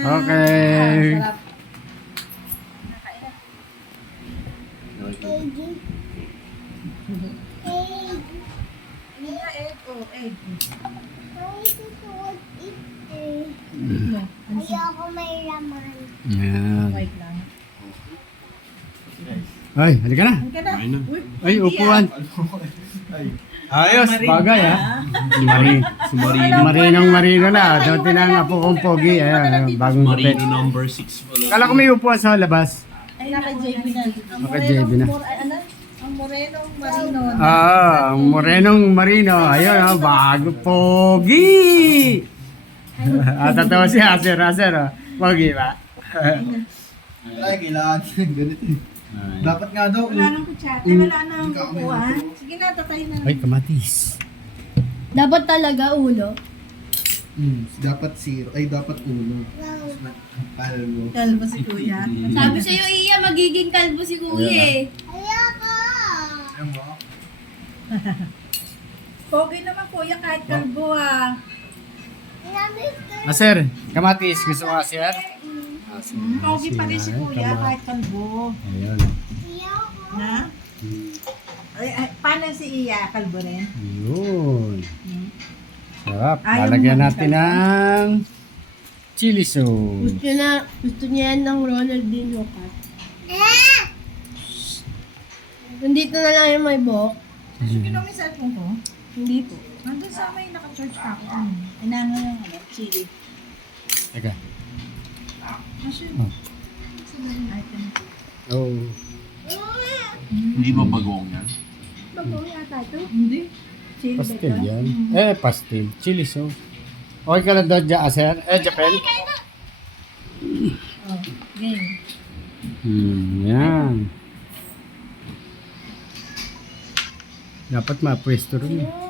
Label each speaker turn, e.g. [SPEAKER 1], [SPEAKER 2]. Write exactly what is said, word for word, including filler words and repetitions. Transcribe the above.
[SPEAKER 1] Okay.
[SPEAKER 2] Sarap. Nila egg o egg.
[SPEAKER 3] Ayoko may laman.
[SPEAKER 1] Yan.
[SPEAKER 2] White lang.
[SPEAKER 1] Ay, halika na.
[SPEAKER 2] Ang ganda. Uy,
[SPEAKER 1] Ay, upuan. Ayos, bagay ha. Mari,
[SPEAKER 4] Marino.
[SPEAKER 1] marinong marino na. Dati na nga po kong pogi. Ayan, bagong kapit.
[SPEAKER 4] Marino number six pala.
[SPEAKER 1] Kala ko may upuan sa labas.
[SPEAKER 2] ay naka J B na. Ang
[SPEAKER 1] Naka J B na.
[SPEAKER 2] Mor- ay, ano? Ang moreno marino.
[SPEAKER 1] Ah, ang morenong marino. Ayun ha, bago pogi. Ah, tatawa si Aser, Aser. Oh. Pogi ba?
[SPEAKER 5] Ay, kailangan ganito eh. Dapat nga daw.
[SPEAKER 2] Wala nang kutsara. Ay, wala nang upuan. Sige na, tatayin na.
[SPEAKER 1] Ay, kamatis.
[SPEAKER 3] Dapat talaga ulo.
[SPEAKER 5] Hmm, dapat zero. Ay, dapat uno. Palmo.
[SPEAKER 2] Kalbo si kuya.
[SPEAKER 3] Sabi sa'yo, Iya, magiging kalbo si Kuya eh.
[SPEAKER 5] Ayan mo.
[SPEAKER 2] Pogi naman kuya kahit kalbo ah.
[SPEAKER 1] Aser, kamatis. Gusto mo Aser?
[SPEAKER 2] Pogi pa rin si kuya kahit kalbo.
[SPEAKER 1] Ayun.
[SPEAKER 2] Na? Ay, ay, paano si Iya? Kalbo rin?
[SPEAKER 1] Yun.
[SPEAKER 2] Hmm.
[SPEAKER 1] Sarap.
[SPEAKER 2] Ayaw
[SPEAKER 1] Lalagyan
[SPEAKER 2] mo
[SPEAKER 1] natin ng chili sauce.
[SPEAKER 3] Gusto na, gusto niya yan ng Ronaldinho cut. Nandito na lang yung may buhok.
[SPEAKER 2] Sige mo yung cellphone ko.
[SPEAKER 3] Hindi po.
[SPEAKER 2] Nandun sa may naka-charge pa ako. Ano? Inangan yung ano, chili.
[SPEAKER 1] Teka.
[SPEAKER 2] Kasi,
[SPEAKER 1] Oh.
[SPEAKER 2] sila yung item.
[SPEAKER 1] Oh.
[SPEAKER 4] Hindi ba bagong yan?
[SPEAKER 3] Bago yata ito.
[SPEAKER 2] Hindi. Chili
[SPEAKER 1] Pastil
[SPEAKER 2] ba ito?
[SPEAKER 1] yan. Eh, pastil. Chili sauce. Okay ka lang doon dyan, Aser? Eh, Japel?
[SPEAKER 2] Oh, game.
[SPEAKER 1] Hmm, yan. Dapat mapwesto rin eh.